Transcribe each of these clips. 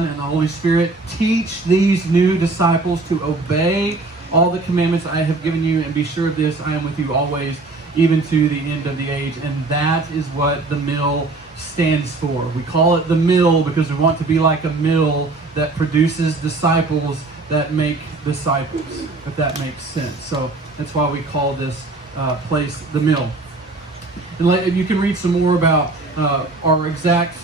and the Holy Spirit. Teach these new disciples to obey all the commandments I have given you, and be sure of this, I am with you always, even to the end of the age. And that is what the mill stands for. We call it the mill because we want to be like a mill that produces disciples that make disciples, if that makes sense. So that's why we call this place the mill. And you can read some more about our exact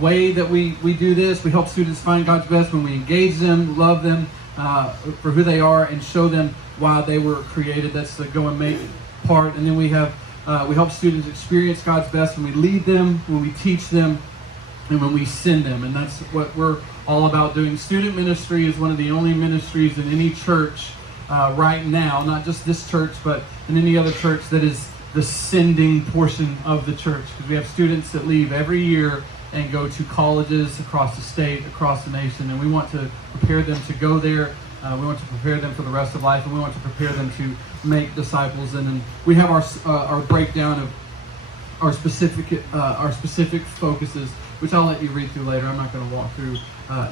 way that we do this. We help students find God's best when we engage them, love them for who they are, and show them why they were created. That's the go and make part. And then we help students experience God's best when we lead them, when we teach them, and when we send them. And that's what we're all about doing. Student ministry is one of the only ministries in any church right now, not just this church, but in any other church, that is the sending portion of the church. Because we have students that leave every year and go to colleges across the state, across the nation, and we want to prepare them to go there. We want to prepare them for the rest of life, and we want to prepare them to make disciples. And then we have our breakdown of our specific focuses, which I'll let you read through later. I'm not going to walk through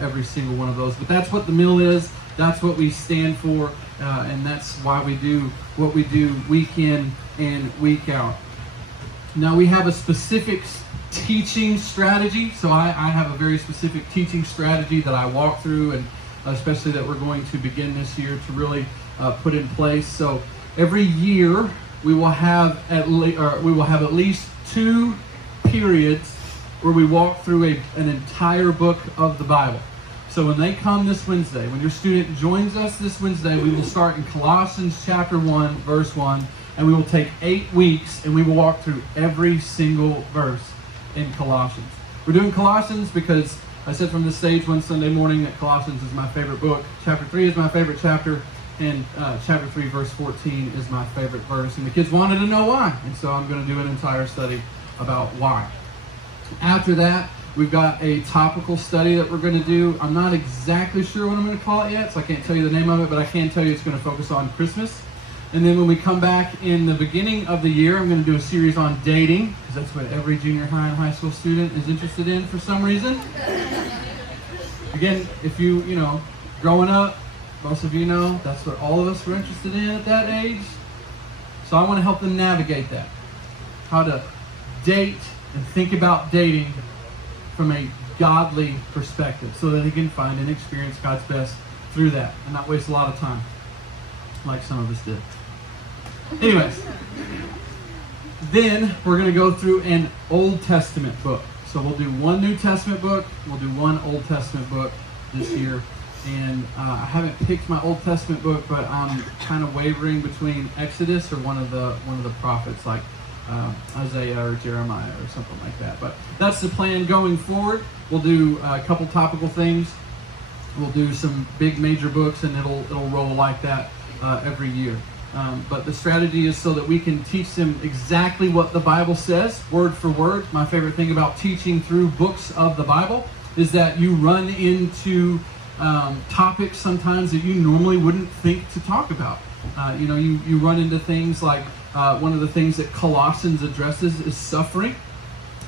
every single one of those, but that's what the mill is. That's what we stand for, and that's why we do what we do week in and week out. Now we have a specific teaching strategy. So I have a very specific teaching strategy that I walk through, and especially that we're going to begin this year to really put in place. So every year we will have at least 2 periods where we walk through an entire book of the Bible. So when they come this Wednesday, when your student joins us this Wednesday, we will start in Colossians chapter 1, verse 1, and we will take 8 weeks and we will walk through every single verse in Colossians. We're doing Colossians because I said from the stage one Sunday morning that Colossians is my favorite book. Chapter 3 is my favorite chapter, and chapter 3, verse 14 is my favorite verse. And the kids wanted to know why, and so I'm going to do an entire study about why. After that, we've got a topical study that we're going to do. I'm not exactly sure what I'm going to call it yet, so I can't tell you the name of it, but I can tell you it's going to focus on Christmas. And then when we come back in the beginning of the year, I'm going to do a series on dating, because that's what every junior high and high school student is interested in for some reason. Again, if you growing up, most of you know that's what all of us were interested in at that age. So I want to help them navigate that. How to date and think about dating from a godly perspective, so that they can find and experience God's best through that and not waste a lot of time like some of us did. Anyways, then we're going to go through an Old Testament book. So we'll do 1 New Testament book, we'll do 1 Old Testament book this year. And I haven't picked my Old Testament book, but I'm kind of wavering between Exodus or one of the prophets, like Isaiah or Jeremiah or something like that. But that's the plan going forward. We'll do a couple topical things. We'll do some big major books, and it'll roll like that every year. But the strategy is so that we can teach them exactly what the Bible says, word for word. My favorite thing about teaching through books of the Bible is that you run into topics sometimes that you normally wouldn't think to talk about. You run into things like one of the things that Colossians addresses is suffering,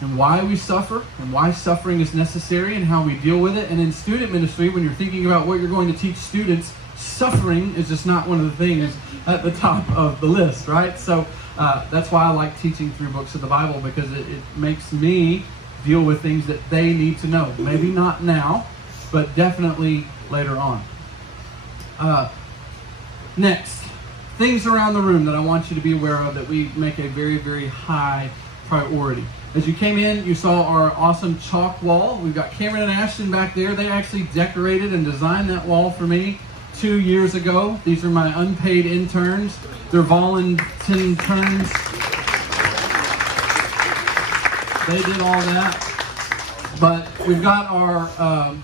and why we suffer, and why suffering is necessary, and how we deal with it. And in student ministry, when you're thinking about what you're going to teach students, suffering is just not one of the things at the top of the list, right? So that's why I like teaching through books of the Bible, because it makes me deal with things that they need to know. Maybe not now, but definitely later on. Next, things around the room that I want you to be aware of that we make a very, very high priority. As you came in, you saw our awesome chalk wall. We've got Cameron and Ashton back there. They actually decorated and designed that wall for me 2 years ago. These are my unpaid interns. They're volunteers. They did all that. But we've got our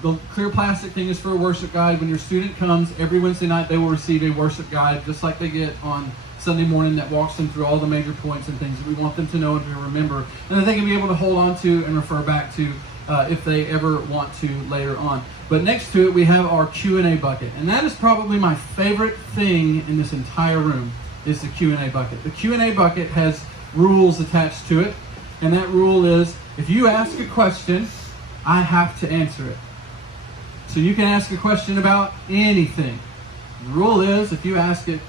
the clear plastic thing is for a worship guide. When your student comes every Wednesday night, they will receive a worship guide, just like they get on Sunday morning, that walks them through all the major points and things that we want them to know and to remember, and that they can be able to hold on to and refer back to if they ever want to later on. But next to it, we have our Q&A bucket, and that is probably my favorite thing in this entire room, is the Q&A bucket. The Q&A bucket has rules attached to it, and that rule is, if you ask a question, I have to answer it. So you can ask a question about anything. The rule is, if you ask it,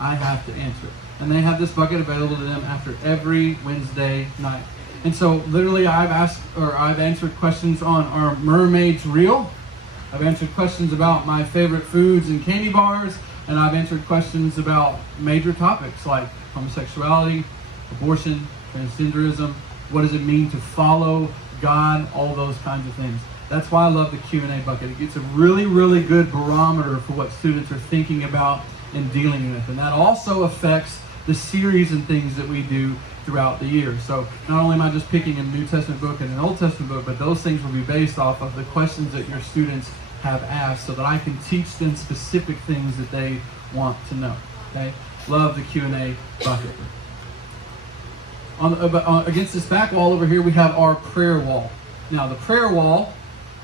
I have to answer it. And they have this bucket available to them after every Wednesday night. And so literally I've answered questions on our Mermaids Reel. I've answered questions about my favorite foods and candy bars, and I've answered questions about major topics like homosexuality, abortion, transgenderism, what does it mean to follow God, all those kinds of things. That's why I love the Q&A bucket. It gets a really, really good barometer for what students are thinking about and dealing with. And that also affects the series and things that we do throughout the year. So not only am I just picking a New Testament book and an Old Testament book, but those things will be based off of the questions that your students have asked so that I can teach them specific things that they want to know. Okay? Love the Q&A bucket. Against this back wall over here, we have our prayer wall. Now, the prayer wall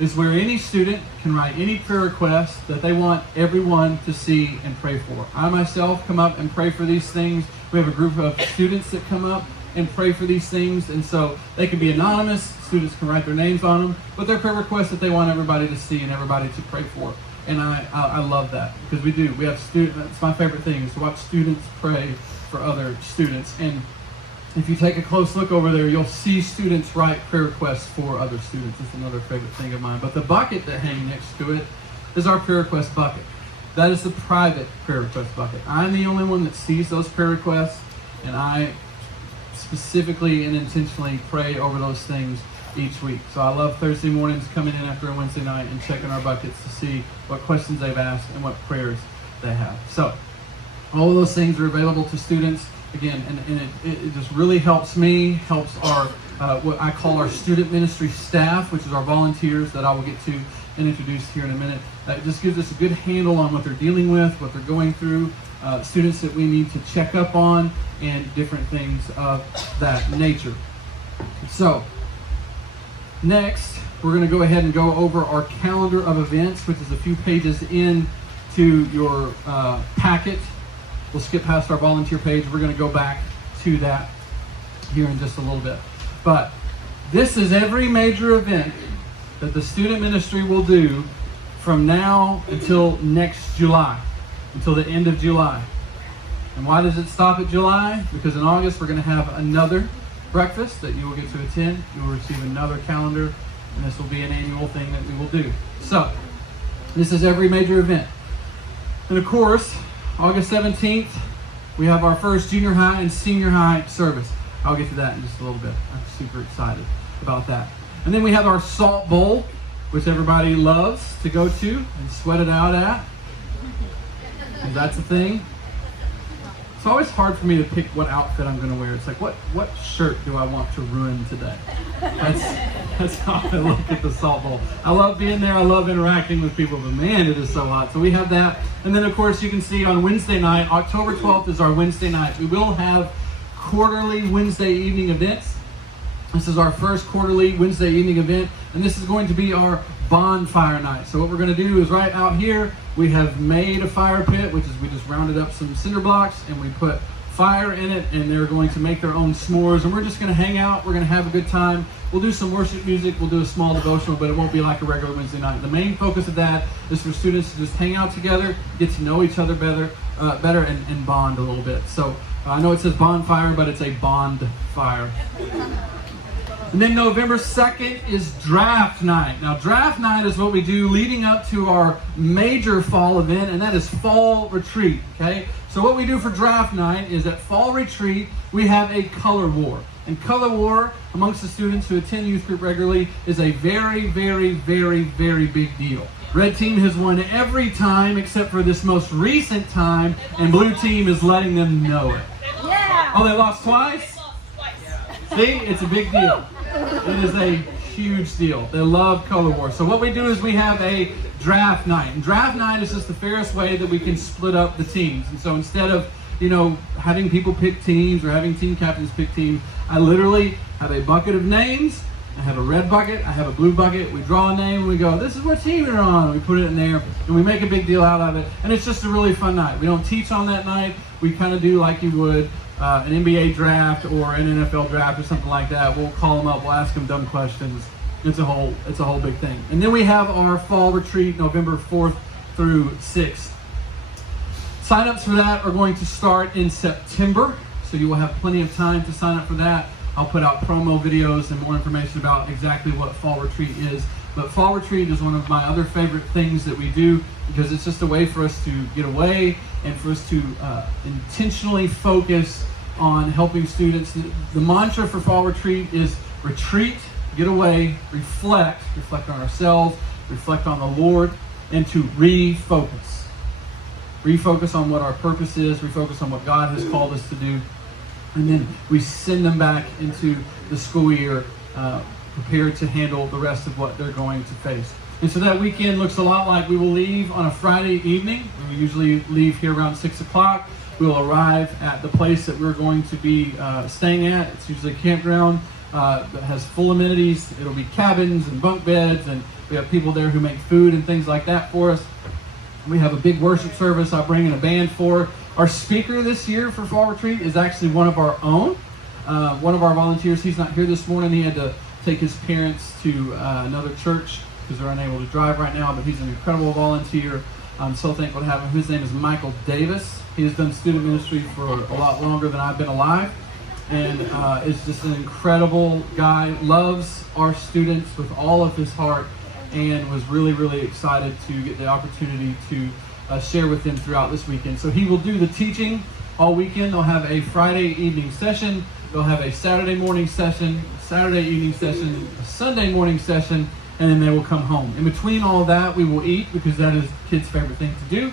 is where any student can write any prayer request that they want everyone to see and pray for. I myself come up and pray for these things. We have a group of students that come up and pray for these things, and so they can be anonymous. Students can write their names on them, but they're prayer requests that they want everybody to see and everybody to pray for. And I love that, because we have students. That's my favorite thing, is to watch students pray for other students. And if you take a close look over there, you'll see students write prayer requests for other students. It's another favorite thing of mine. But the bucket that hangs next to it is our prayer request bucket. That is the private prayer request bucket. I'm the only one that sees those prayer requests, and I specifically and intentionally pray over those things each week. So I love Thursday mornings coming in after a Wednesday night and checking our buckets to see what questions they've asked and what prayers they have. So all of those things are available to students. Again, and it just really helps me, helps our, what I call our student ministry staff, which is our volunteers that I will get to and introduce here in a minute. It just gives us a good handle on what they're dealing with, what they're going through, students that we need to check up on, and different things of that nature. So, next, we're going to go ahead and go over our calendar of events, which is a few pages into your packet. We'll skip past our volunteer page. We're going to go back to that here in just a little bit. But this is every major event that the student ministry will do from now until next July, until the end of July. And why does it stop at July? Because in August we're going to have another breakfast that you will get to attend. You will receive another calendar, and this will be an annual thing that we will do. So, this is every major event. And of course, August 17th, we have our first junior high and senior high service. I'll get to that in just a little bit. I'm super excited about that. And then we have our Salt Bowl, which everybody loves to go to and sweat it out at. And that's a thing. It's always hard for me to pick what outfit I'm going to wear. It's like, what shirt do I want to ruin today? That's how I look at the Salt Bowl. I love being there. I love interacting with people, but man, it is so hot. So we have that. And then, of course, you can see on Wednesday night, October 12th is our Wednesday night. We will have quarterly Wednesday evening events. This is our first quarterly Wednesday evening event, and this is going to be our bonfire night. So what we're going to do is right out here, we have made a fire pit, which is we just rounded up some cinder blocks and we put fire in it, and they're going to make their own s'mores, and we're just going to hang out. We're going to have a good time. We'll do some worship music. We'll do a small devotional, but it won't be like a regular Wednesday night. The main focus of that is for students to just hang out together, get to know each other better, and bond a little bit. So I know it says bonfire, but it's a bond fire. And then November 2nd is draft night. Now, draft night is what we do leading up to our major fall event, and that is fall retreat, okay? So what we do for draft night is at fall retreat, we have a color war. And color war amongst the students who attend youth group regularly is a very, very, very, very big deal. Red team has won every time except for this most recent time, and blue team is letting them know it. Yeah. Oh, they lost twice? See, it's a big deal. It is a huge deal. They love color war. So what we do is we have a draft night. And draft night is just the fairest way that we can split up the teams. And so instead of, having people pick teams or having team captains pick teams, I literally have a bucket of names. I have a red bucket. I have a blue bucket. We draw a name and we go, this is what team you're on. We put it in there and we make a big deal out of it. And it's just a really fun night. We don't teach on that night. We kind of do like you would an NBA draft or an NFL draft or something like that. We'll call them up. We'll ask them dumb questions. It's a whole big thing. And then we have our fall retreat, November 4th through 6th. Sign-ups for that are going to start in September, so you will have plenty of time to sign up for that. I'll put out promo videos and more information about exactly what fall retreat is. But fall retreat is one of my other favorite things that we do, because it's just a way for us to get away and for us to intentionally focus on helping students. The mantra for fall retreat is retreat, get away, reflect on ourselves, reflect on the Lord, and to refocus. Refocus on what our purpose is, refocus on what God has called us to do, and then we send them back into the school year prepared to handle the rest of what they're going to face. And so that weekend looks a lot like we will leave on a Friday evening. We usually leave here around 6 o'clock. We'll arrive at the place that we're going to be staying at. It's usually a campground that has full amenities. It'll be cabins and bunk beds, and we have people there who make food and things like that for us. We have a big worship service I bring in a band for. Our speaker this year for Fall Retreat is actually one of our own. One of our volunteers, he's not here this morning. He had to take his parents to another church because they're unable to drive right now, but he's an incredible volunteer. I'm so thankful to have him. His name is Michael Davis. He has done student ministry for a lot longer than I've been alive, and is just an incredible guy, loves our students with all of his heart, and was really, really excited to get the opportunity to share with them throughout this weekend. So he will do the teaching all weekend. They'll have a Friday evening session. They'll have a Saturday morning session, Saturday evening session, a Sunday morning session, and then they will come home. In between all of that, we will eat, because that is kids' favorite thing to do.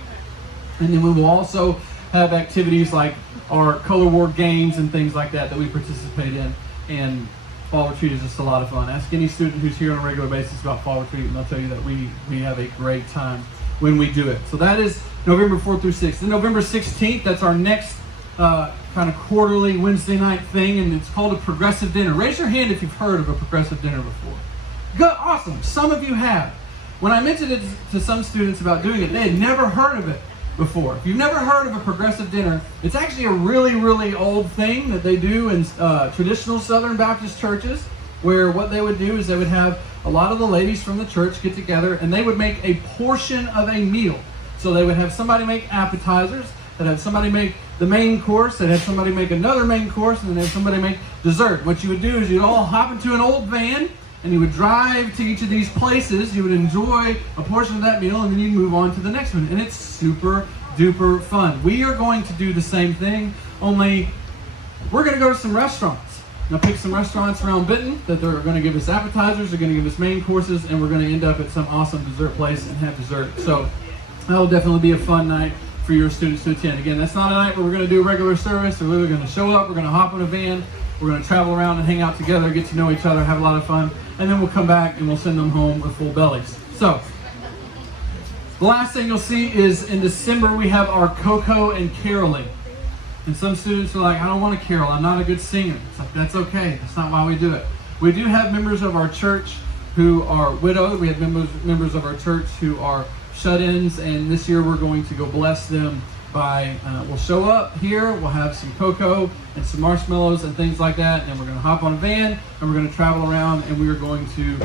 And then we will also have activities like our color war games and things like that we participate in. And Fall Retreat is just a lot of fun. Ask any student who's here on a regular basis about Fall Retreat, and they'll tell you that we have a great time when we do it. So that is November 4th through 6th. Then November 16th, that's our next kind of quarterly Wednesday night thing, and it's called a progressive dinner. Raise your hand if you've heard of a progressive dinner before. Good, awesome. Some of you have. When I mentioned it to some students about doing it, they had never heard of it before. If you've never heard of a progressive dinner, it's actually a really, really old thing that they do in traditional Southern Baptist churches, where what they would do is they would have a lot of the ladies from the church get together, and they would make a portion of a meal. So they would have somebody make appetizers, they'd have somebody make the main course, they'd have somebody make another main course, and then they'd have somebody make dessert. What you would do is you'd all hop into an old van, and you would drive to each of these places. You would enjoy a portion of that meal, and then you'd move on to the next one. And it's super duper fun. We are going to do the same thing, only we're going to go to some restaurants. Now pick some restaurants around Benton that they're going to give us appetizers, they're going to give us main courses, and we're going to end up at some awesome dessert place and have dessert. So that'll definitely be a fun night for your students to attend. Again, that's not a night where we're going to do a regular service. We're literally going to show up, we're going to hop in a van, we're going to travel around and hang out together, get to know each other, have a lot of fun, and then we'll come back and we'll send them home with full bellies. So the last thing you'll see is in December we have our Cocoa and Caroling. And some students are like, I don't want to carol, I'm not a good singer. It's like, that's okay, that's not why we do it. We do have members of our church who are widowed. We have members of our church who are shut-ins, and this year we're going to go bless them by, we'll show up here, we'll have some cocoa and some marshmallows and things like that, and we're going to hop on a van, and we're going to travel around, and we are going to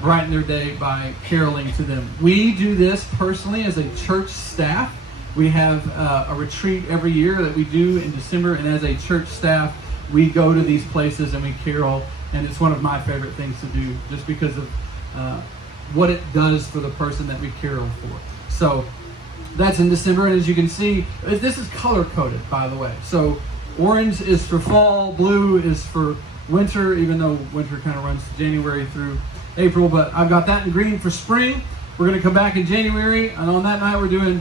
brighten their day by caroling to them. We do this personally as a church staff. We have a retreat every year that we do in December, and as a church staff, we go to these places and we carol, and it's one of my favorite things to do, just because of what it does for the person that we carol for. So that's in December, and as you can see, this is color-coded, by the way. So orange is for fall, blue is for winter, even though winter kind of runs January through April, but I've got that in green for spring. We're going to come back in January, and on that night we're doing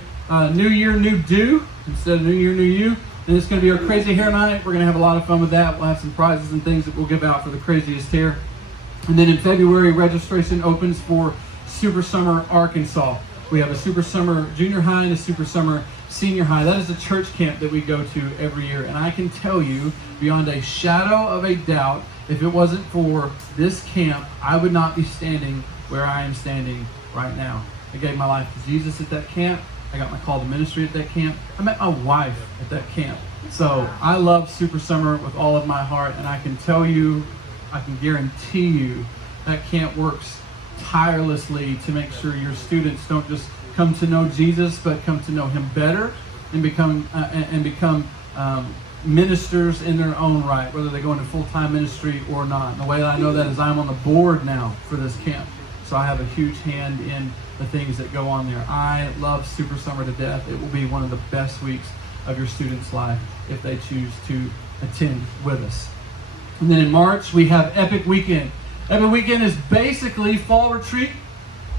New Year, New Do instead of New Year, New You. And it's going to be our crazy hair night. We're going to have a lot of fun with that. We'll have some prizes and things that we'll give out for the craziest hair. And then in February, registration opens for Super Summer Arkansas. We have a Super Summer Junior High and a Super Summer Senior High. That is a church camp that we go to every year. And I can tell you, beyond a shadow of a doubt, if it wasn't for this camp, I would not be standing where I am standing right now. I gave my life to Jesus at that camp. I got my call to ministry at that camp. I met my wife at that camp. So I love Super Summer with all of my heart, and I can tell you, I can guarantee you That camp works tirelessly to make sure your students don't just come to know Jesus, but come to know him better and become ministers in their own right, whether they go into full-time ministry or not. And the way that I know that is I'm on the board now for this camp. So I have a huge hand in the things that go on there. I love Super Summer to death. It will be one of the best weeks of your student's life if they choose to attend with us. And then in March, we have Epic Weekend. Epic Weekend is basically fall retreat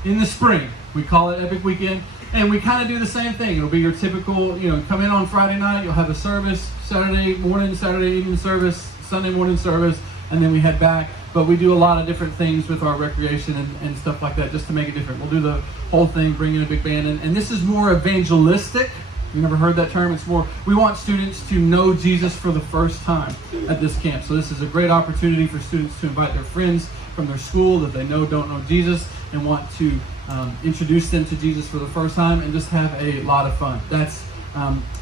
in the spring. We call it Epic Weekend. And we kind of do the same thing. It'll be your typical, come in on Friday night, you'll have a service, Saturday morning, Saturday evening service, Sunday morning service, and then we head back. But we do a lot of different things with our recreation and stuff like that just to make it different. We'll do the whole thing, bring in a big band. And this is more evangelistic. You never heard that term? It's more, we want students to know Jesus for the first time at this camp. So this is a great opportunity for students to invite their friends from their school that they don't know Jesus and want to introduce them to Jesus for the first time and just have a lot of fun. That's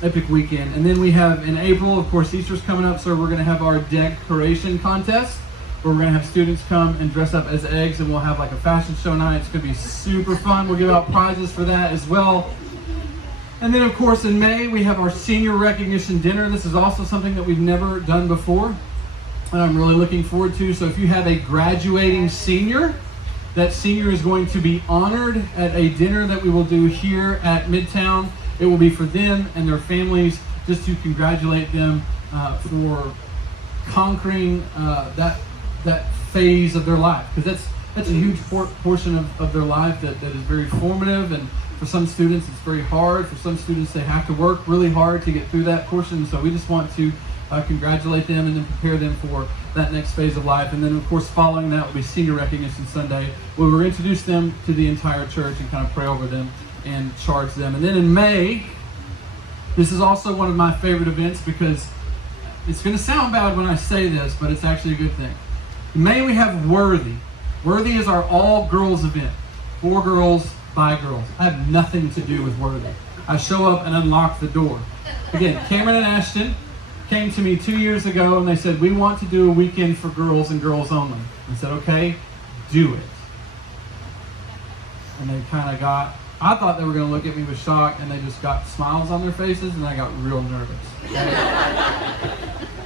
Epic Weekend. And then we have in April, of course, Easter's coming up, so we're going to have our decoration contest where we're going to have students come and dress up as eggs, and we'll have like a fashion show night. It's going to be super fun. We'll give out prizes for that as well. And then, of course, in May, we have our senior recognition dinner. This is also something that we've never done before, and I'm really looking forward to. So if you have a graduating senior, that senior is going to be honored at a dinner that we will do here at Midtown. It will be for them and their families, just to congratulate them for conquering that phase of their life, because that's a huge portion of their life that is very formative, and for some students it's very hard. For some students they have to work really hard to get through that portion. So we just want to congratulate them and then prepare them for that next phase of life. And then of course following that will be Senior Recognition Sunday, where we'll introduce them to the entire church and kind of pray over them and charge them. And then in May, this is also one of my favorite events, because it's going to sound bad when I say this, but it's actually a good thing. In May we have Worthy. Worthy is our all-girls event. 4 girls by girls. I have nothing to do with Worthy. I show up and unlock the door. Again, Cameron and Ashton came to me 2 years ago and they said, we want to do a weekend for girls and girls only. I said, okay, do it. And they kind of I thought they were going to look at me with shock, and they just got smiles on their faces, and I got real nervous.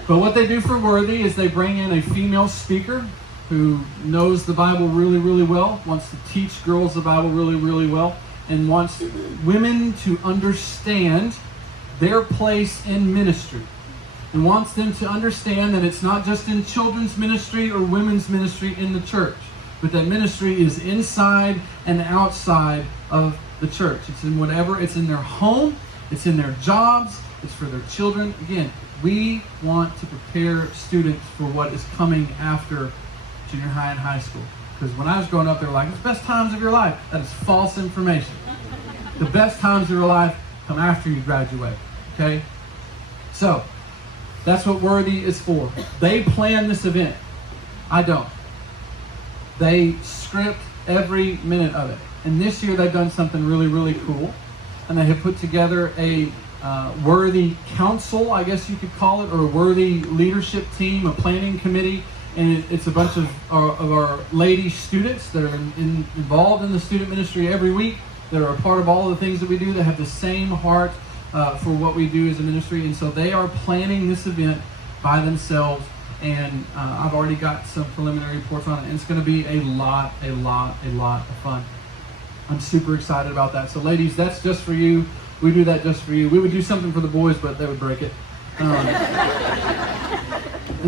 But what they do for Worthy is they bring in a female speaker who knows the Bible really, really well, wants to teach girls the Bible really, really well, and wants women to understand their place in ministry, and wants them to understand that it's not just in children's ministry or women's ministry in the church, but that ministry is inside and outside of the church. It's in whatever, it's in their home, it's in their jobs, it's for their children. Again, we want to prepare students for what is coming after junior high and high school. Because when I was growing up, they were like, it's the best times of your life. That is false information. The best times of your life come after you graduate. Okay? So, that's what Worthy is for. They plan this event. I don't. They script every minute of it. And this year they've done something really, really cool. And they have put together a Worthy Council, I guess you could call it, or a Worthy leadership team, a planning committee. And it's a bunch of our lady students that are involved in the student ministry every week, that are a part of all of the things that we do, that have the same heart for what we do as a ministry. And so they are planning this event by themselves. And I've already got some preliminary reports on it. And it's going to be a lot of fun. I'm super excited about that. So ladies, that's just for you. We do that just for you. We would do something for the boys, but they would break it. And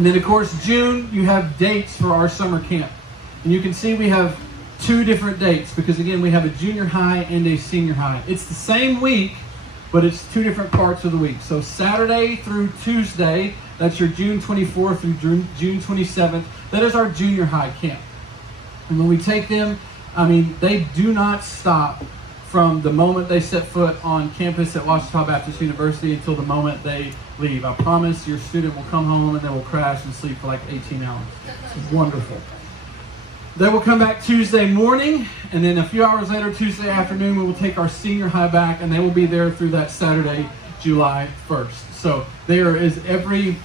then of course, June, you have dates for our summer camp. And you can see we have 2 different dates, because again, we have a junior high and a senior high. It's the same week, but it's 2 different parts of the week. So Saturday through Tuesday, that's your June 24th through June 27th. That is our junior high camp. And when we take them, they do not stop from the moment they set foot on campus at Ouachita Baptist University until the moment they leave. I promise your student will come home and they will crash and sleep for like 18 hours. It's wonderful. They will come back Tuesday morning, and then a few hours later, Tuesday afternoon, we will take our senior high back, and they will be there through that Saturday, July 1st. So there is every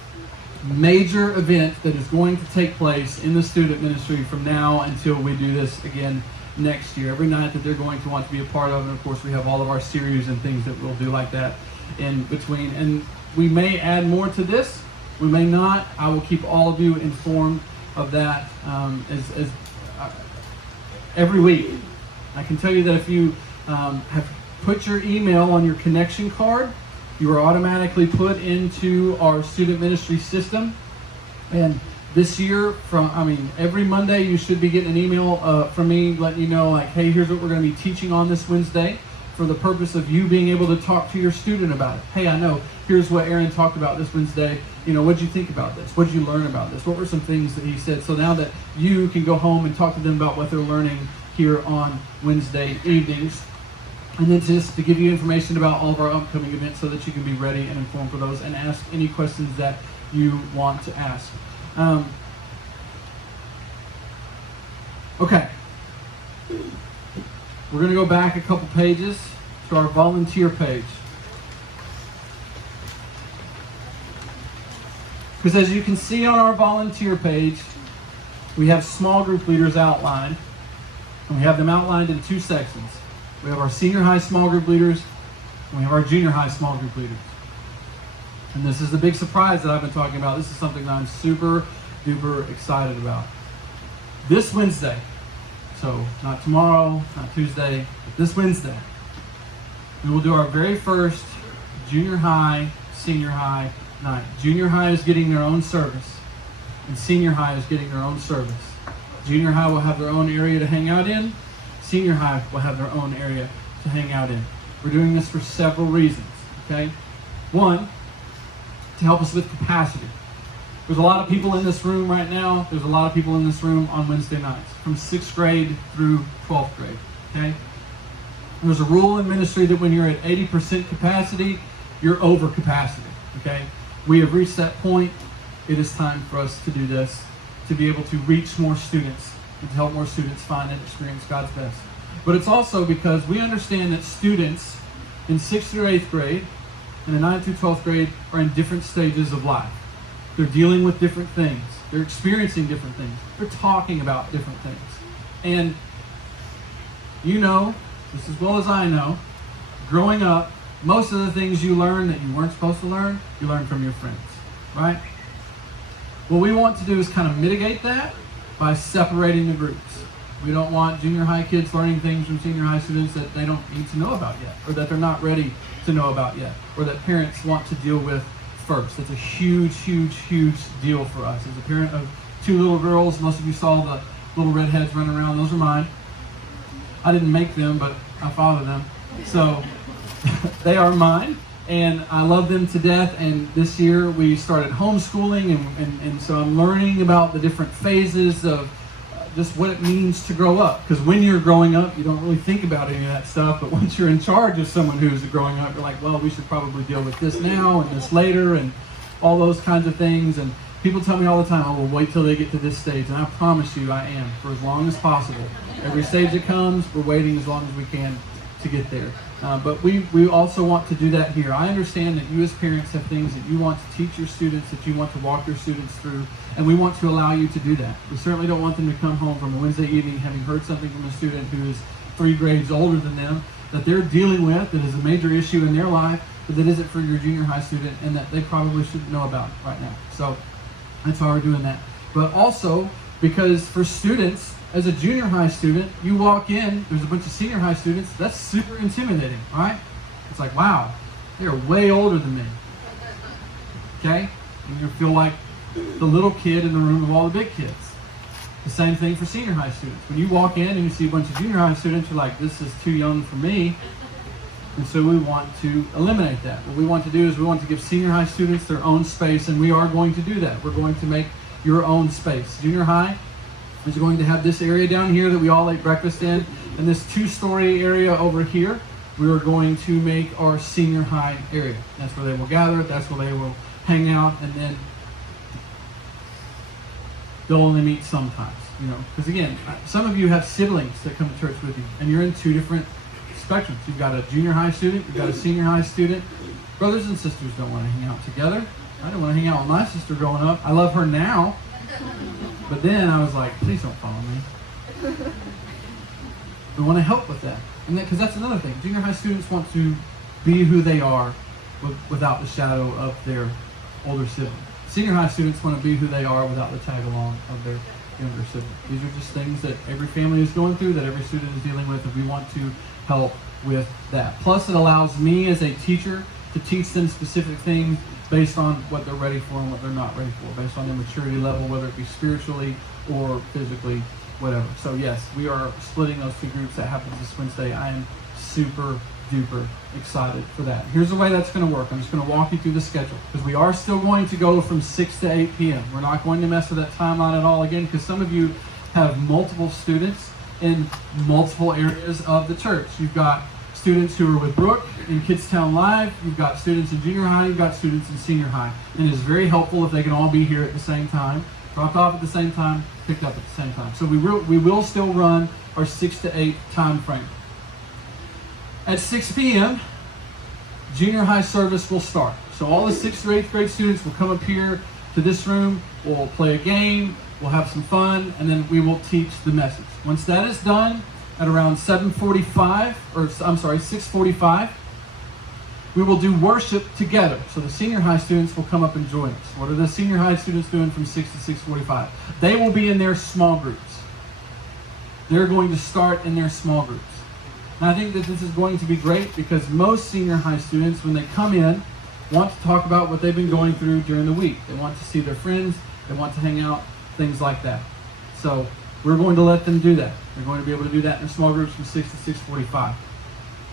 major event that is going to take place in the student ministry from now until we do this again next year. Every night that they're going to want to be a part of, and of course we have all of our series and things that we'll do like that in between. And we may add more to this, we may not. I will keep all of you informed of that as every week. I can tell you that if you have put your email on your connection card, you are automatically put into our student ministry system. And this year, every Monday you should be getting an email from me letting you know, like, hey, here's what we're going to be teaching on this Wednesday, for the purpose of you being able to talk to your student about it. Hey, I know, here's what Aaron talked about this Wednesday. What did you think about this? What did you learn about this? What were some things that he said? So now that you can go home and talk to them about what they're learning here on Wednesday evenings. And then just to give you information about all of our upcoming events so that you can be ready and informed for those and ask any questions that you want to ask. Okay. We're going to go back a couple pages to our volunteer page. Because as you can see on our volunteer page, we have small group leaders outlined. And we have them outlined in two sections. We have our senior high small group leaders, and we have our junior high small group leaders. And this is the big surprise that I've been talking about. This is something that I'm super duper excited about. This Wednesday, so not tomorrow, not Tuesday, but this Wednesday, we will do our very first junior high, senior high night. Junior high is getting their own service, and senior high is getting their own service. Junior high will have their own area to hang out in. Senior high will have their own area to hang out in. We're doing this for several reasons, okay? One, to help us with capacity. There's a lot of people in this room right now. There's a lot of people in this room on Wednesday nights, from 6th grade through 12th grade, okay? There's a rule in ministry that when you're at 80% capacity, you're over capacity, okay? We have reached that point. It is time for us to do this, to be able to reach more students and to help more students find and experience God's best. But it's also because we understand that students in 6th through 8th grade and in 9th through 12th grade are in different stages of life. They're dealing with different things. They're experiencing different things. They're talking about different things. And you know, just as well as I know, growing up, most of the things you learn that you weren't supposed to learn, you learn from your friends, right? What we want to do is kind of mitigate that by separating the groups. We don't want junior high kids learning things from senior high students that they don't need to know about yet, or that they're not ready to know about yet, or that parents want to deal with first. It's a huge, huge, huge deal for us. As a parent of 2 little girls, most of you saw the little redheads running around. Those are mine. I didn't make them, but I fathered them. So they are mine. And I love them to death, and this year we started homeschooling, and so I'm learning about the different phases of just what it means to grow up. Because when you're growing up, you don't really think about any of that stuff, but once you're in charge of someone who's growing up, you're like, well, we should probably deal with this now and this later, and all those kinds of things. And people tell me all the time, oh, well, wait till they get to this stage, and I promise you I am, for as long as possible. Every stage that comes, we're waiting as long as we can to get there. But we also want to do that here. I understand that you as parents have things that you want to teach your students, that you want to walk your students through, and we want to allow you to do that. We certainly don't want them to come home from a Wednesday evening having heard something from a student who is 3 grades older than them, that they're dealing with, that is a major issue in their life, but that isn't for your junior high student, and that they probably shouldn't know about right now. So that's why we're doing that. But also, because for students, as a junior high student, you walk in, there's a bunch of senior high students, that's super intimidating, right? It's like, wow, they're way older than me. Okay? And you feel like the little kid in the room of all the big kids. The same thing for senior high students. When you walk in and you see a bunch of junior high students, you're like, this is too young for me. And so we want to eliminate that. What we want to do is we want to give senior high students their own space, and we are going to do that. We're going to make your own space. Junior high is going to have this area down here that we all ate breakfast in, and this 2-story area over here, we are going to make our senior high area. That's where they will gather, that's where they will hang out, and then they'll only meet sometimes, you know. Because again, some of you have siblings that come to church with you, and you're in 2 different spectrums. You've got a junior high student, you've got a senior high student. Brothers and sisters don't want to hang out together. I didn't want to hang out with my sister growing up. I love her now. But then I was like, please don't follow me. We want to help with that. And because that's another thing. Junior high students want to be who they are without the shadow of their older sibling. Senior high students want to be who they are without the tag along of their younger sibling. These are just things that every family is going through, that every student is dealing with, and we want to help with that. Plus, it allows me as a teacher to teach them specific things based on what they're ready for and what they're not ready for, based on their maturity level, whether it be spiritually or physically, whatever. So yes, we are splitting those two groups. That happens this Wednesday. I am super duper excited for that. Here's the way that's going to work. I'm just going to walk you through the schedule, because we are still going to go from 6 to 8 p.m. We're not going to mess with that timeline at all again, because some of you have multiple students in multiple areas of the church. You've got students who are with Brooke in Kidstown Live, you've got students in junior high, you've got students in senior high. And it is very helpful if they can all be here at the same time, dropped off at the same time, picked up at the same time. So we will still run our 6 to 8 time frame. At 6 p.m., junior high service will start. So all the 6th through 8th grade students will come up here to this room, we'll play a game, we'll have some fun, and then we will teach the message. Once that is done, at around 6:45, we will do worship together. So the senior high students will come up and join us. What are the senior high students doing from 6 to 6:45? They will be in their small groups. They're going to start in their small groups. And I think that this is going to be great, because most senior high students, when they come in, want to talk about what they've been going through during the week. They want to see their friends, they want to hang out, things like that. So we're going to let them do that. They're going to be able to do that in small groups from 6 to 6:45.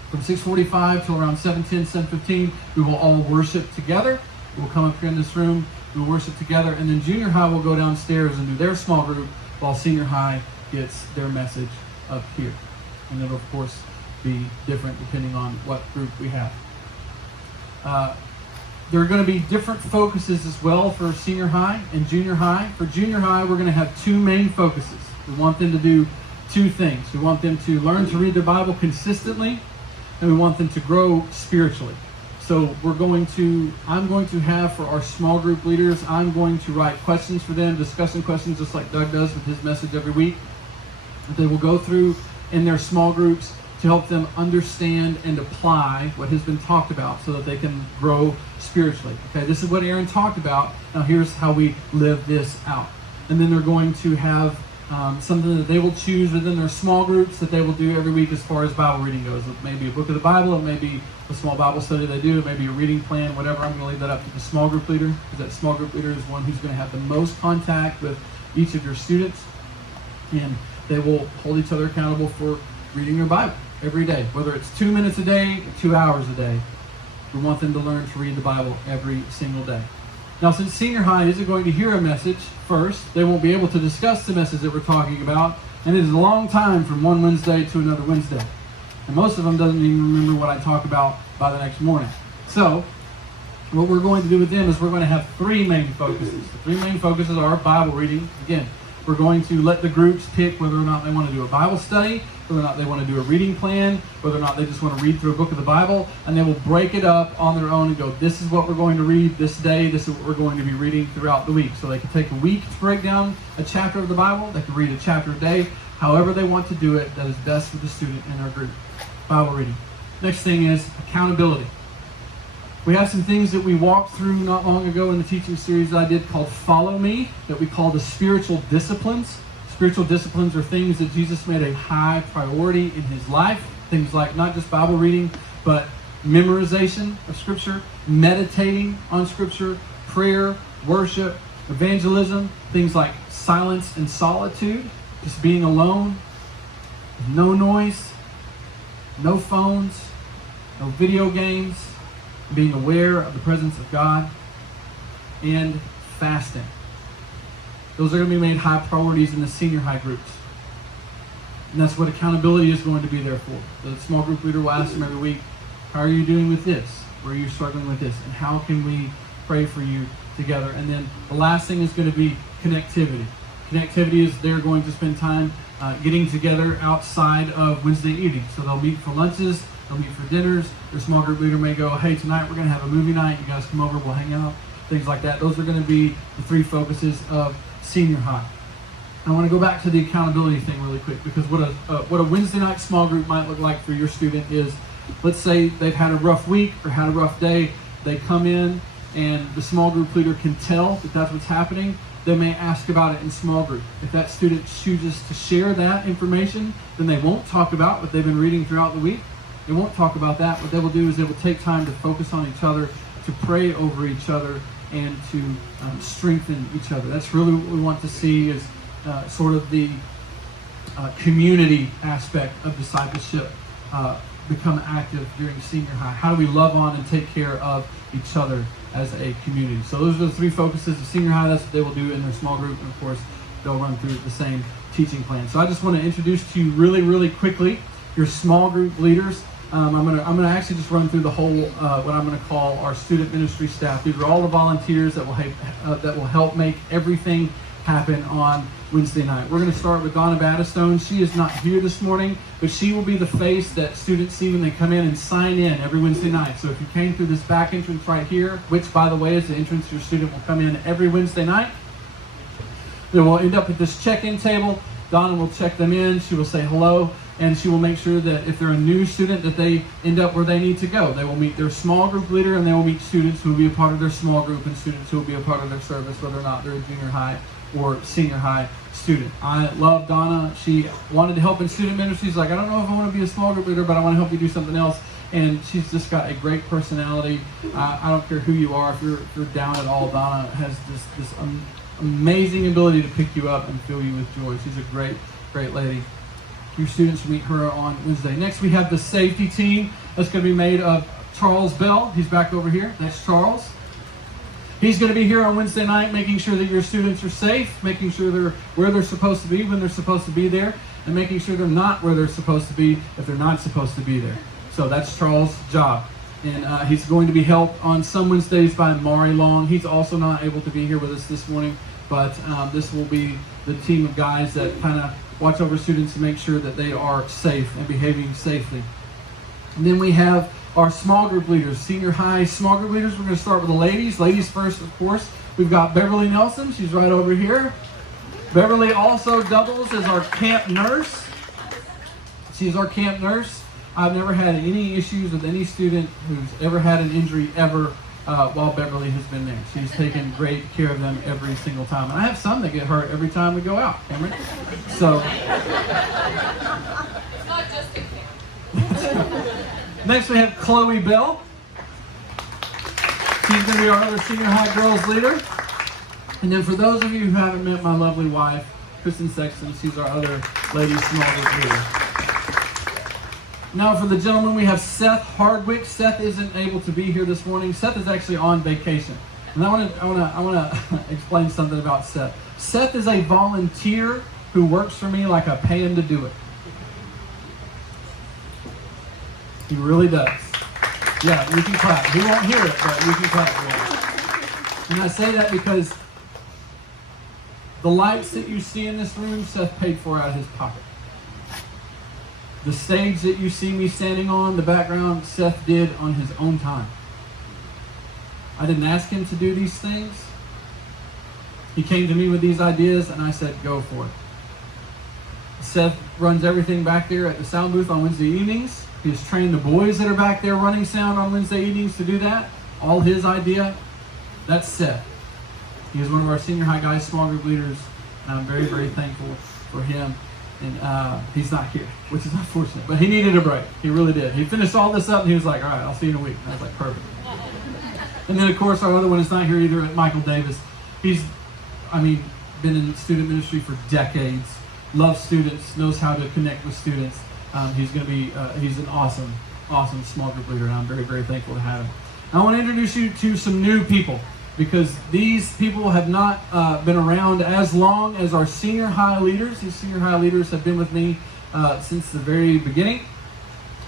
From 6:45 till around 7:10, 7:15, we will all worship together. We'll come up here in this room, we'll worship together, and then junior high will go downstairs and do their small group, while senior high gets their message up here. And it'll, of course, be different depending on what group we have. There are going to be different focuses as well for senior high and junior high. For junior high, we're going to have two main focuses. We want them to do two things. We want them to learn to read their Bible consistently, and we want them to grow spiritually. So I'm going to have, for our small group leaders, I'm going to write questions for them, discussion questions, just like Doug does with his message every week, that they will go through in their small groups to help them understand and apply what has been talked about, so that they can grow spiritually. Okay, this is what Aaron talked about. Now here's how we live this out. And then they're going to have something that they will choose within their small groups that they will do every week as far as Bible reading goes. It may be a book of the Bible, it may be a small Bible study they do, it may be a reading plan, whatever. I'm going to leave that up to the small group leader, because that small group leader is one who's going to have the most contact with each of your students, and they will hold each other accountable for reading their Bible every day, whether it's 2 minutes a day or 2 hours a day. We want them to learn to read the Bible every single day. Now, since senior high isn't going to hear a message first, they won't be able to discuss the message that we're talking about, and it is a long time from one Wednesday to another Wednesday. And most of them doesn't even remember what I talk about by the next morning. So, what we're going to do with them is we're going to have three main focuses. The three main focuses are Bible reading. Again, we're going to let the groups pick whether or not they want to do a Bible study, whether or not they want to do a reading plan, whether or not they just want to read through a book of the Bible, and they will break it up on their own and go, this is what we're going to read this day, this is what we're going to be reading throughout the week. So they can take a week to break down a chapter of the Bible, they can read a chapter a day, however they want to do it, that is best for the student in our group. Bible reading. Next thing is accountability. We have some things that we walked through not long ago in the teaching series that I did called Follow Me, that we call the spiritual disciplines. Spiritual disciplines are things that Jesus made a high priority in his life. Things like not just Bible reading, but memorization of Scripture, meditating on Scripture, prayer, worship, evangelism, things like silence and solitude, just being alone, no noise, no phones, no video games, being aware of the presence of God, and fasting. Those are going to be made high priorities in the senior high groups. And that's what accountability is going to be there for. The small group leader will ask them every week, how are you doing with this? Where are you struggling with this? And how can we pray for you together? And then the last thing is going to be connectivity. Connectivity is they're going to spend time getting together outside of Wednesday evening. So they'll meet for lunches, they'll meet for dinners. Their small group leader may go, hey, tonight we're going to have a movie night. You guys come over, we'll hang out. things like that. Those are going to be the three focuses of senior high. I want to go back to the accountability thing really quick, because what a Wednesday night small group might look like for your student is, let's say they've had a rough week or had a rough day. They come in and the small group leader can tell that that's what's happening. They may ask about it in small group. If that student chooses to share that information, then they won't talk about what they've been reading throughout the week. They won't talk about that. What they will do is they will take time to focus on each other, to pray over each other, and to strengthen each other. That's really what we want to see, is sort of the community aspect of discipleship become active during senior high. How do we love on and take care of each other as a community? So those are the three focuses of senior high. That's what they will do in their small group, and of course they'll run through the same teaching plan. So I just want to introduce to you really quickly your small group leaders. I'm gonna actually just run through the whole what I'm gonna call our student ministry staff. These are all the volunteers that will help make everything happen on Wednesday night. We're going to start with Donna Battistone. She is not here this morning, but she will be the face that students see when they come in and sign in every Wednesday night. So if you came through this back entrance right here, which by the way is the entrance your student will come in every Wednesday night, then we'll end up at this check-in table. Donna will check them in. She will say hello, and she will make sure that if they're a new student, that they end up where they need to go. They will meet their small group leader, and they will meet students who will be a part of their small group and students who will be a part of their service, whether or not they're a junior high or senior high student. I love Donna. She wanted to help in student ministry. She's like, I don't know if I want to be a small group leader, but I want to help you do something else. And she's just got a great personality. I don't care who you are. If you're down at all, Donna has this amazing ability to pick you up and fill you with joy. She's a great lady. Your students will meet her on Wednesday. Next, we have the safety team. That's going to be made of Charles Bell. He's back over here. That's Charles. He's going to be here on Wednesday night, making sure that your students are safe, making sure they're where they're supposed to be when they're supposed to be there, and making sure they're not where they're supposed to be if they're not supposed to be there. So that's Charles' job. And he's going to be helped on some Wednesdays by Mari Long. He's also not able to be here with us this morning, but this will be the team of guys that kind of watch over students to make sure that they are safe and behaving safely. And then we have our small group leaders, senior high small group leaders. We're going to start with the ladies. Ladies first, of course. We've got Beverly Nelson. She's right over here. Beverly also doubles as our camp nurse. She's our camp nurse. I've never had any issues with any student who's ever had an injury ever while Beverly has been there. She's taken great care of them every single time. And I have some that get hurt every time we go out, Cameron. So it's not just a camp. Next we have Chloe Bell. She's going to be our other senior high girls leader. And then for those of you who haven't met my lovely wife, Kristen Sexton, she's our other lady small group leader. Now for the gentlemen, we have Seth Hardwick. Seth isn't able to be here this morning. Seth is actually on vacation. And I want to explain something about Seth. Seth is a volunteer who works for me like I pay him to do it. He really does. Yeah, you can clap. He won't hear it, but you can clap for him. And I say that because the lights that you see in this room, Seth paid for out of his pocket. The stage that you see me standing on, the background, Seth did on his own time. I didn't ask him to do these things. He came to me with these ideas, and I said, go for it. Seth runs everything back there at the sound booth on Wednesday evenings. He has trained the boys that are back there running sound on Wednesday evenings to do that. All his idea. That's Seth. He is one of our senior high guys, small group leaders, and I'm very thankful for him. And he's not here, which is unfortunate, but he needed a break. He really did. He finished all this up, and he was like, all right, I'll see you in a week. And I was like, perfect. And then, of course, our other one is not here either, Michael Davis. He's, been in student ministry for decades, loves students, knows how to connect with students. He's an awesome small group leader, and I'm very thankful to have him. I want to introduce you to some new people, because these people have not been around as long as our senior high leaders. These senior high leaders have been with me since the very beginning,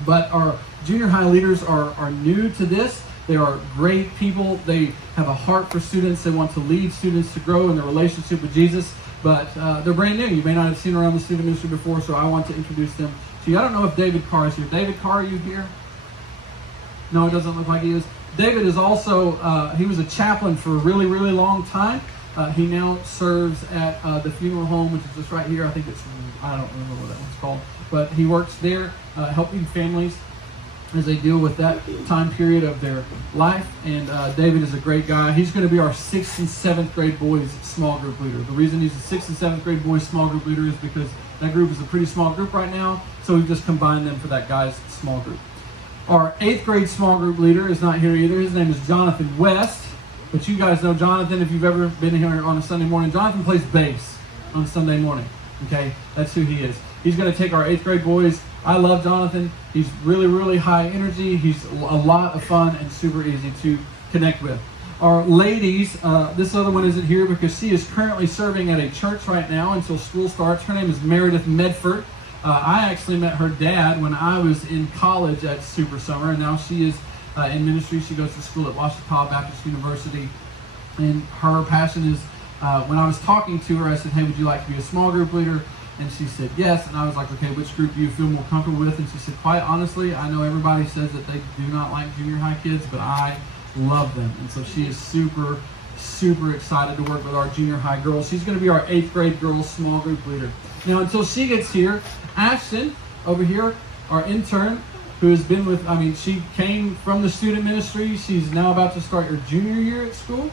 but our junior high leaders are new to this. They are great people. They have a heart for students. They want to lead students to grow in their relationship with Jesus, but they're brand new. You may not have seen around the student ministry before, so I want to introduce them to you. I don't know if David Carr is here. David Carr, are you here? No, it doesn't look like he is. David is also, he was a chaplain for a really, really long time. He now serves at the funeral home, which is just right here. I think it's, I don't remember what that one's called. But he works there, helping families as they deal with that time period of their life. And David is a great guy. He's going to be our 6th and 7th grade boys small group leader. The reason he's a 6th and 7th grade boys small group leader is because that group is a pretty small group right now. So we've just combined them for that guy's small group. Our 8th grade small group leader is not here either. His name is Jonathan West. But you guys know Jonathan if you've ever been here on a Sunday morning. Jonathan plays bass on Sunday morning. Okay, that's who he is. He's going to take our 8th grade boys. I love Jonathan. He's really, really high energy. He's a lot of fun and super easy to connect with. Our ladies, this other one isn't here because she is currently serving at a church right now until school starts. Her name is Meredith Medford. I actually met her dad when I was in college at Super Summer, and now she is in ministry. She goes to school at Washita Baptist University, and her passion is, when I was talking to her, I said, hey, would you like to be a small group leader? And she said yes, and I was like, okay, which group do you feel more comfortable with? And she said, quite honestly, I know everybody says that they do not like junior high kids, but I love them. And so she is super, super excited to work with our junior high girls. She's going to be our 8th grade girls small group leader. Now, until she gets here, Ashton, over here, our intern, who has been with, she came from the student ministry. She's now about to start her junior year at school.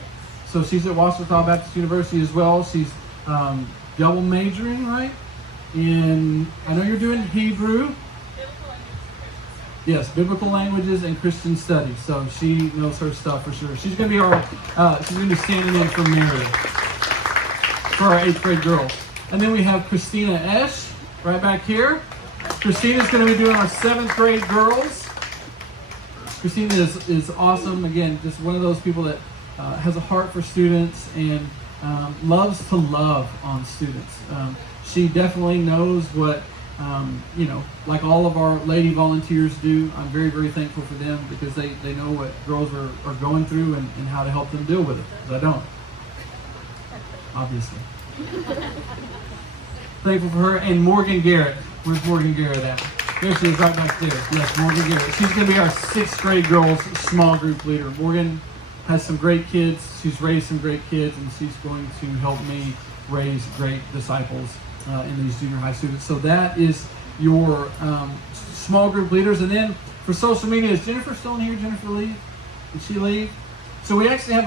So she's at Washita Baptist University as well. She's double majoring, right? I know you're doing Hebrew. Yes, biblical languages and Christian studies. So she knows her stuff for sure. She's going to be she's going to be standing in for Mary for our 8th grade girls. And then we have Christina Esch right back here. Christina's going to be doing our 7th grade girls. Christina is awesome. Again, just one of those people that has a heart for students and loves to love on students. She definitely knows what, like all of our lady volunteers do. I'm very, very thankful for them because they know what girls are going through and how to help them deal with it. Because I don't, obviously. Thankful for her. And Morgan Garrett. Where's Morgan Garrett at? There she is, right back there. Yes, Morgan Garrett. She's going to be our 6th grade girls small group leader. Morgan has some great kids. She's raised some great kids, and she's going to help me raise great disciples in these junior high students. So that is your small group leaders. And then for social media, is Jennifer still in here? Jennifer Lee? Did she leave? So we actually have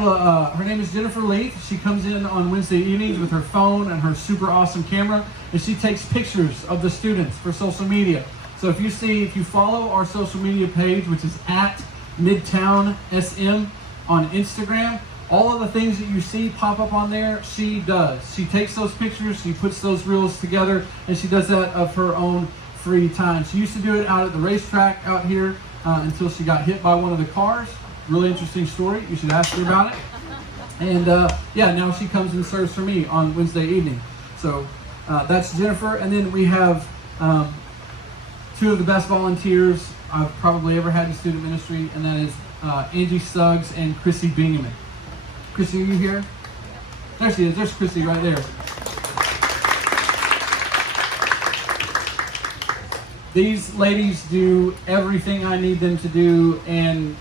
her name is Jennifer Lee. She comes in on Wednesday evenings with her phone and her super awesome camera, and she takes pictures of the students for social media. So if you follow our social media page, which is at Midtown SM on Instagram, all of the things that you see pop up on there, she does. She takes those pictures, she puts those reels together, and she does that of her own free time. She used to do it out at the racetrack out here until she got hit by one of the cars. Really interesting story. You should ask her about it. And now she comes and serves for me on Wednesday evening. So that's Jennifer. And then we have 2 of the best volunteers I've probably ever had in student ministry, and that is Angie Suggs and Chrissy Bingaman. Chrissy, are you here? There she is. There's Chrissy right there. These ladies do everything I need them to do and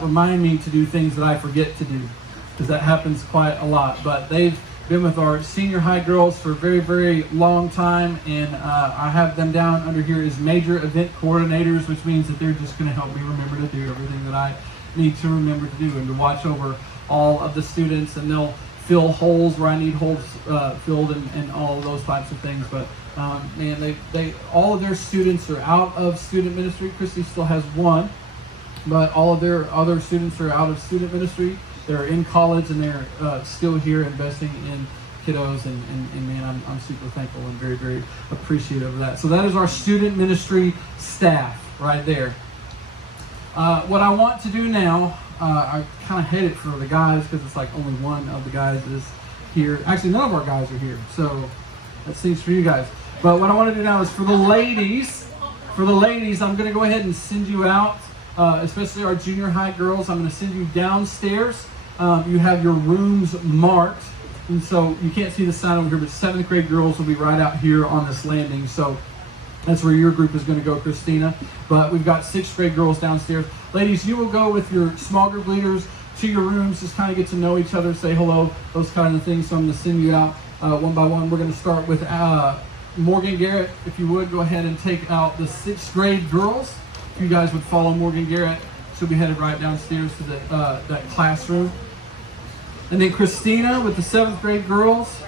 remind me to do things that I forget to do, because that happens quite a lot. But they've been with our senior high girls for a very, very long time, and I have them down under here as major event coordinators, which means that they're just going to help me remember to do everything that I need to remember to do and to watch over all of the students, and they'll fill holes where I need holes filled and all of those types of things. But man, they all of their students are out of student ministry. Christy still has one, but all of their other students are out of student ministry. They're in college, and they're still here investing in kiddos, and man, I'm super thankful and very, very appreciative of that. So that is our student ministry staff right there. What I want to do now, I kind of hate it for the guys because it's like only one of the guys is here. Actually, none of our guys are here, so that seems for you guys. But what I want to do now is for the ladies, I'm going to go ahead and send you out, especially our junior high girls. I'm going to send you downstairs. You have your rooms marked, and so you can't see the sign over here, but 7th grade girls will be right out here on this landing. So That's where your group is going to go, Christina. But we've got 6th grade girls downstairs. Ladies, you will go with your small group leaders to your rooms, just kind of get to know each other, say hello, those kind of things. So I'm going to send you out one by one. We're going to start with Morgan Garrett. If you would, go ahead and take out the 6th grade girls. If you guys would follow Morgan Garrett, she'll be headed right downstairs to that classroom. And then Christina with the 7th grade girls,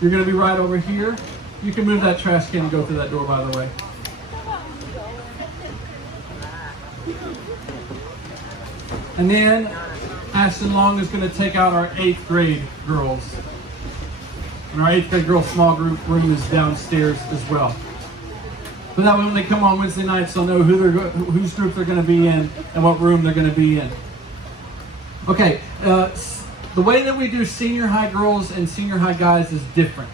you're going to be right over here. You can move that trash can and go through that door, by the way. And then Ashton Long is going to take out our 8th grade girls. And our 8th grade girls small group room is downstairs as well. But that way when they come on Wednesday nights, they'll know whose group they're going to be in and what room they're going to be in. Okay, the way that we do senior high girls and senior high guys is different.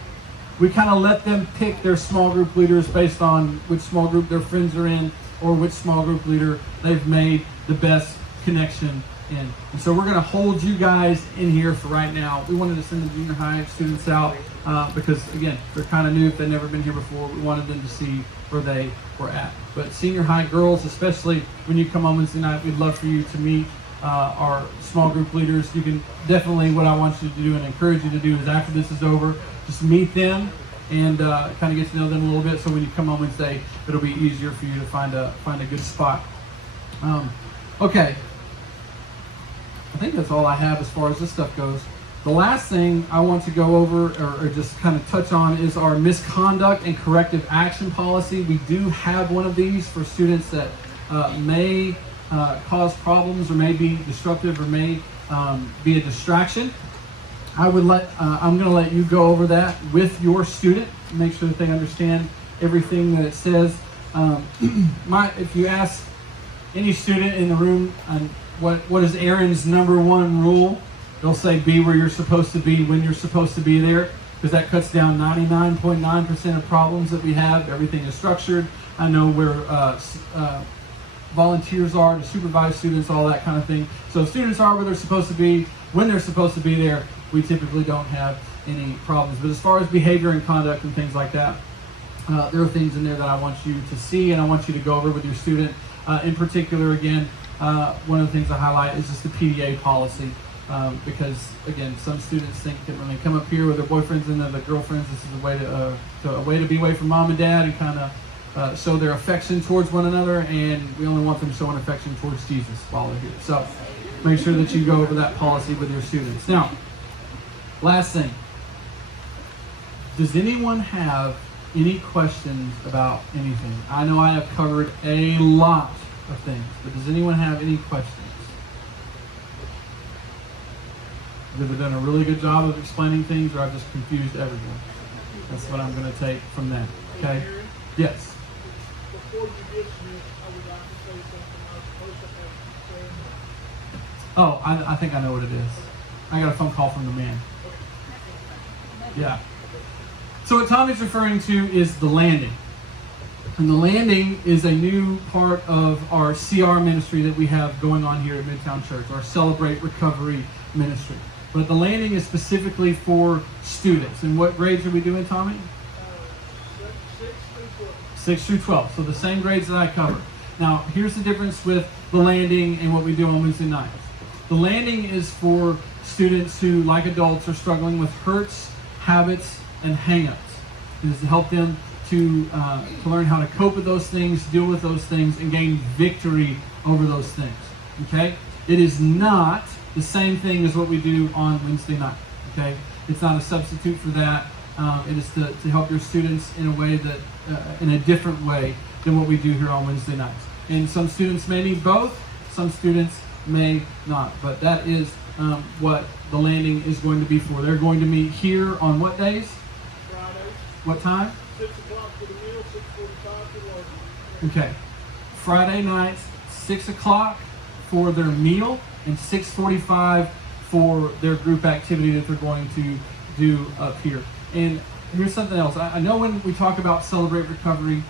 We kind of let them pick their small group leaders based on which small group their friends are in or which small group leader they've made the best connection in. And so we're going to hold you guys in here for right now. We wanted to send the junior high students out because, again, they're kind of new. If they've never been here before, we wanted them to see where they were at. But senior high girls, especially when you come on Wednesday night, we'd love for you to meet our small group leaders. You can definitely, what I want you to do and encourage you to do is after this is over, just meet them and kind of get to know them a little bit, so when you come on Wednesday, it'll be easier for you to find a good spot. Okay, I think that's all I have as far as this stuff goes. The last thing I want to go over or just kind of touch on is our misconduct and corrective action policy. We do have one of these for students that may cause problems or may be disruptive or may be a distraction. I'm going to let you go over that with your student, make sure that they understand everything that it says. If you ask any student in the room what is Aaron's #1 rule, they'll say be where you're supposed to be when you're supposed to be there, because that cuts down 99.9% of problems that we have. Everything is structured. I know where volunteers are to supervise students, all that kind of thing. So if students are where they're supposed to be, when they're supposed to be there, we typically don't have any problems. But as far as behavior and conduct and things like that, there are things in there that I want you to see and I want you to go over with your student. In particular, again, one of the things I highlight is just the PDA policy. Because again, some students think that when they come up here with their boyfriends and their girlfriends, this is a way to be away from mom and dad and kind of show their affection towards one another, and we only want them showing affection towards Jesus while they're here. So make sure that you go over that policy with your students. Now, last thing, does anyone have any questions about anything? I know I have covered a lot of things, but does anyone have any questions? I've either done a really good job of explaining things or I've just confused everyone. That's what I'm going to take from that. Okay? Yes? Before you dismiss, I would like to say something I was supposed to have. Oh, I think I know what it is. I got a phone call from the man. Yeah. So what Tommy's referring to is the landing. And the landing is a new part of our CR ministry that we have going on here at Midtown Church, our Celebrate Recovery ministry. But the landing is specifically for students. And what grades are we doing, Tommy? 6 through 12. So the same grades that I cover. Now, here's the difference with the landing and what we do on Wednesday nights. The landing is for students who, like adults, are struggling with hurts, habits, and hang-ups. It is to help them to learn how to cope with those things, deal with those things, and gain victory over those things. Okay? It is not the same thing as what we do on Wednesday night. Okay? It's not a substitute for that. It is to help your students in a way that, in a different way than what we do here on Wednesday nights. And some students may need both. Some students may not. But that is what the landing is going to be for. They're going to meet here on what days? Friday, What time? 6 o'clock for the meal, 6:45 for lunch. Okay. Friday nights, 6 o'clock for their meal and 6:45 for their group activity that they're going to do up here. And here's something else. I know when we talk about Celebrate Recovery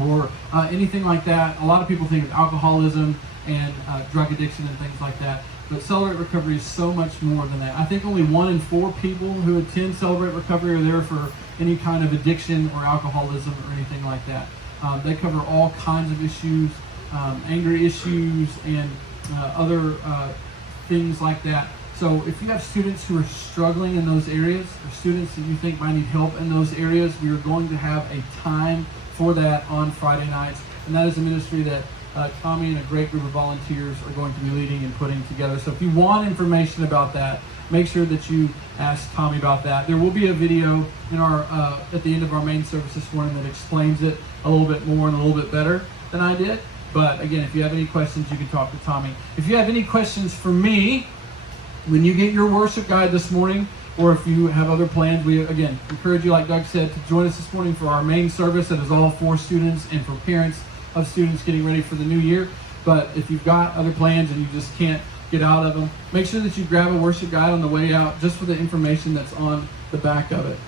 or anything like that, a lot of people think of alcoholism and drug addiction and things like that. But Celebrate Recovery is so much more than that. I think only 1 in 4 people who attend Celebrate Recovery are there for any kind of addiction or alcoholism or anything like that. They cover all kinds of issues, anger issues, and other things like that. So if you have students who are struggling in those areas, or students that you think might need help in those areas, we are going to have a time for that on Friday nights. And that is a ministry that Tommy and a great group of volunteers are going to be leading and putting together. So if you want information about that, make sure that you ask Tommy about that. There will be a video in our at the end of our main service this morning that explains it a little bit more and a little bit better than I did. But again, if you have any questions, you can talk to Tommy. If you have any questions for me, when you get your worship guide this morning, or if you have other plans, we again encourage you, like Doug said, to join us this morning for our main service that is all for students and for parents of students getting ready for the new year. But if you've got other plans and you just can't get out of them, make sure that you grab a worship guide on the way out, just for the information that's on the back of it.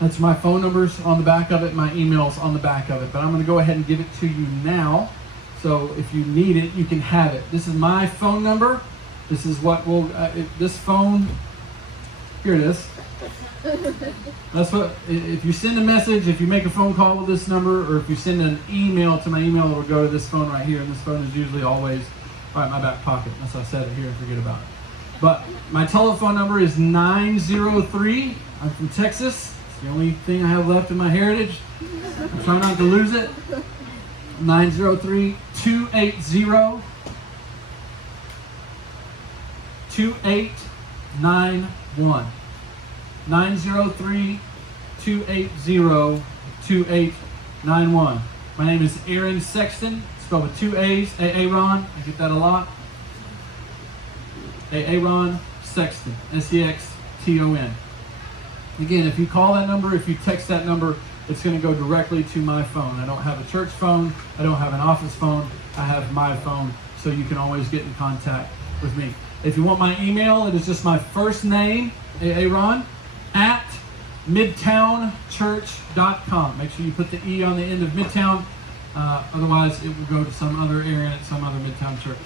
That's my phone numbers on the back of it, my emails on the back of it. But I'm going to go ahead and give it to you now. So if you need it, you can have it. This is my phone number. This is what will, this phone, here it is. That's what, if you send a message, if you make a phone call with this number, or if you send an email to my email, it'll go to this phone right here. And this phone is usually always right in my back pocket, unless I set it here and forget about it. But my telephone number is 903. I'm from Texas. It's the only thing I have left in my heritage. I'm trying not to lose it. 903-280-2891. 903-280-2891. My name is Aaron Sexton, spelled with 2 A's, Aaron. I get that a lot. Aaron Sexton, Sexton. Again, if you call that number, if you text that number, it's going to go directly to my phone. I don't have a church phone. I don't have an office phone. I have my phone, so you can always get in contact with me. If you want my email, it is just my first name, Aaron, at midtownchurch.com. Make sure you put the E on the end of Midtown. Otherwise, it will go to some other area at some other Midtown church.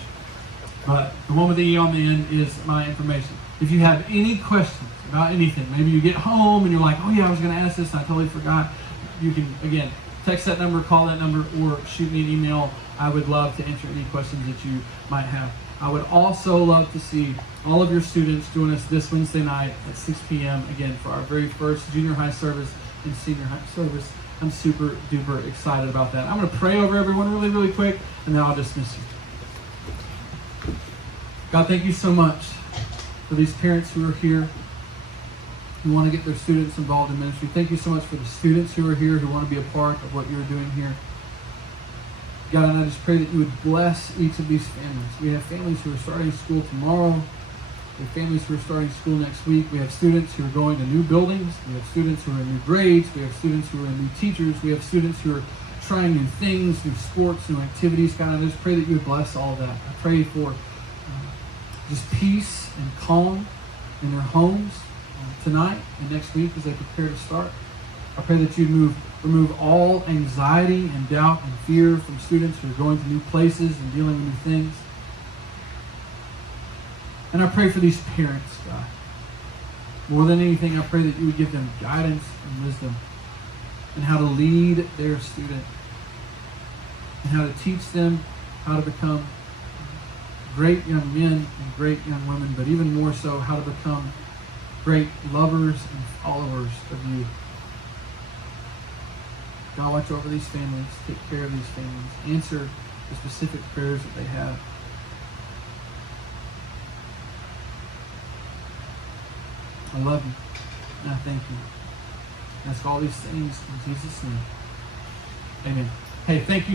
But the one with the E on the end is my information. If you have any questions about anything, maybe you get home and you're like, oh yeah, I was going to ask this and I totally forgot. You can, again, text that number, call that number, or shoot me an email. I would love to answer any questions that you might have. I would also love to see all of your students join us this Wednesday night at 6 p.m. again for our very first junior high service and senior high service. I'm super duper excited about that. I'm going to pray over everyone really, really quick, and then I'll dismiss you. God, thank you so much for these parents who are here, who want to get their students involved in ministry. Thank you so much for the students who are here, who want to be a part of what you're doing here. God, and I just pray that you would bless each of these families. We have families who are starting school tomorrow. We have families who are starting school next week. We have students who are going to new buildings. We have students who are in new grades. We have students who are in new teachers. We have students who are trying new things, new sports, new activities. God, I just pray that you would bless all of that. I pray for just peace and calm in their homes tonight and next week as they prepare to start. I pray that you'd remove all anxiety and doubt and fear from students who are going to new places and dealing with new things. And I pray for these parents, God. More than anything, I pray that you would give them guidance and wisdom in how to lead their student and how to teach them how to become great young men and great young women, but even more so, how to become great lovers and followers of you. God, watch over these families, take care of these families, answer the specific prayers that they have. I love you, and I thank you. I ask all these things in Jesus' name. Amen. Hey, thank you.